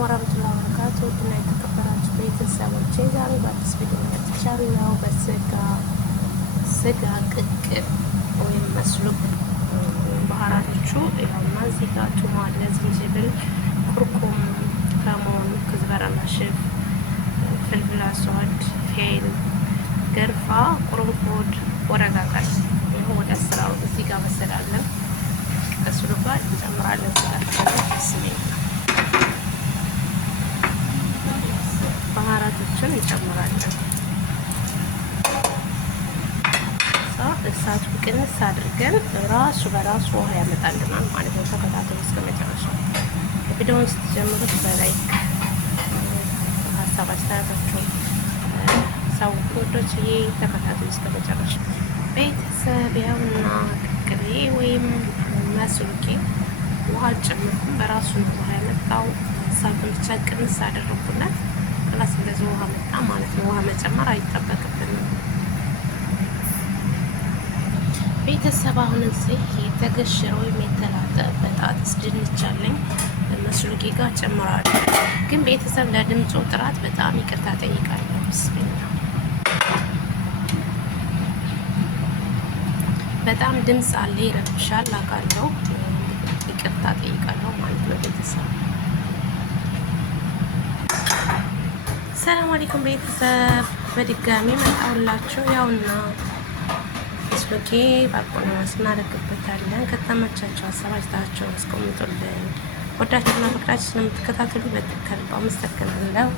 ወራህመቱላሂ ወበረካቱህ። ውድና የተከበራችሁ ቤተሰቦቼ ዛሬ በአዲስ ቪዲዮ መጥቻለሁ። ስጋ ቅቅል ወይም መስሉቅ ባህራቶቹ ያውና እዚህ ጋር ቱም አለ፣ ዝንጅብል፣ ኩርኩም፣ ከሞን፣ ክዝበራና ሽፍ፣ ፍልፍል አስዋድ፣ ፌል፣ ገርፋ፣ ቁርንፉድ፣ ወረጋጋል ይኸው ወደ አስራው እዚህ ጋር መሰላለን። ከስሉ ጋር እንጨምራለን። ባህራቶችን እንጨምራለን። እሳቱ ቅንስ አድርገን ራሱ በራሱ ውሃ ያመጣልናል ማለት ነው። ተከታተሉ እስከ መጨረሻው። ቪዲዮውን ስትጀምሩት በላይክ ሀሳብ አስተያየታችሁን ሰው ወዶች ተከታተሉ እስከ መጨረሻ። ቤተሰብ ያውና ቅቅሌ ወይም መስሉቄ ውሃ ጨምርኩኝ። በራሱ ነው ውሃ ያመጣው። እሳቱን ብቻ ቅንስ አደረኩለት። ክላስ እንደዚህ ውሃ መጣ ማለት ነው። ውሃ መጨመር አይጠበቅብንም። ቤተሰብ አሁን እዚህ የተገሸረ ወይም የተላጠ በጣጥስ ድንች አለኝ መስሉቄ ጋር ጨምራለሁ። ግን ቤተሰብ ለድምፁ ጥራት በጣም ይቅርታ ጠይቃለሁ። ብስሚላ በጣም ድምፅ አለ፣ ይረብሻል፣ አውቃለሁ። ይቅርታ ጠይቃለሁ ማለት ነው። ቤተሰብ ሰላም አለይኩም። ቤተሰብ በድጋሚ መጣሁላችሁ። ያውና መስሉቄ ባቆና ስናደርግበታለን። ከተመቻችሁ ሀሳብ አስተያየታችሁን አስቀምጡልኝ። ወዳችሁና ፈቅዳችሁ ስለምትከታተሉ በትከልባ አመሰግናለሁ።